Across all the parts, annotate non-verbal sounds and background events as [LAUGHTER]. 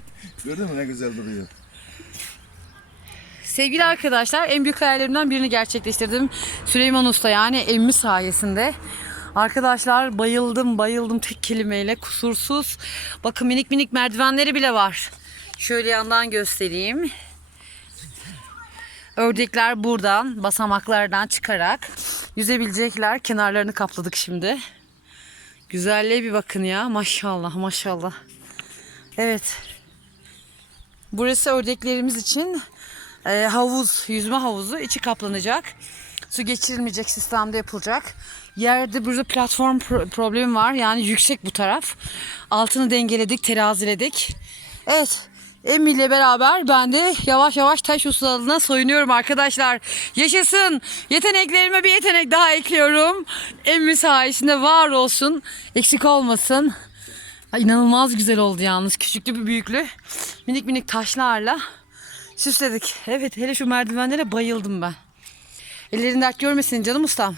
[LAUGHS] Gördün mü ne güzel duruyor. Sevgili arkadaşlar en büyük hayallerimden birini gerçekleştirdim. Süleyman Usta yani emmi sayesinde. Arkadaşlar bayıldım bayıldım tek kelimeyle kusursuz. Bakın minik minik merdivenleri bile var. Şöyle yandan göstereyim. Ördekler buradan basamaklardan çıkarak yüzebilecekler. Kenarlarını kapladık şimdi. Güzelliğe bir bakın ya maşallah maşallah. Evet. Burası ördeklerimiz için e, havuz, yüzme havuzu. içi kaplanacak. Su geçirilmeyecek sistemde yapılacak. Yerde burada platform pro- problemi var. Yani yüksek bu taraf. Altını dengeledik, teraziledik. Evet. Emmi ile beraber ben de yavaş yavaş taş ustalığına soyunuyorum arkadaşlar. Yaşasın. Yeteneklerime bir yetenek daha ekliyorum. Emmi sayesinde var olsun. Eksik olmasın. Ay, inanılmaz güzel oldu yalnız. Küçüklü bir büyüklü. Minik minik taşlarla süsledik. Evet hele şu merdivenlere bayıldım ben. Ellerin dert görmesin canım ustam.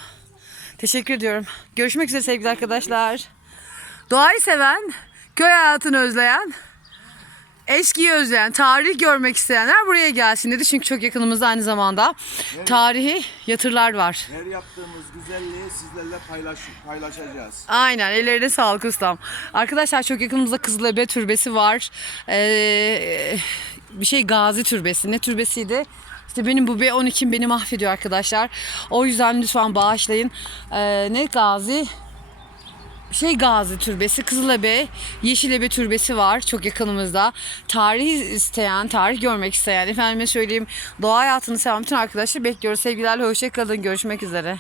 Teşekkür ediyorum. Görüşmek üzere sevgili arkadaşlar. Doğayı seven, köy hayatını özleyen, eskiyi özleyen, tarih görmek isteyenler buraya gelsin dedi. Çünkü çok yakınımızda aynı zamanda tarihi yatırlar var. Her yaptığımız güzelliği sizlerle paylaş, paylaşacağız. Aynen ellerine sağlık ustam. Arkadaşlar çok yakınımızda Kızılebe türbesi var. Ee, bir şey Gazi türbesi. Ne türbesiydi? İşte benim bu B12'm beni mahvediyor arkadaşlar. O yüzden lütfen bağışlayın. Ee, ne Gazi? Şey Gazi Türbesi, Kızılebe, Yeşilebe Türbesi var çok yakınımızda. Tarih isteyen, tarih görmek isteyen, efendime söyleyeyim doğa hayatını seven bütün arkadaşlar bekliyoruz. Sevgilerle hoşçakalın, görüşmek üzere.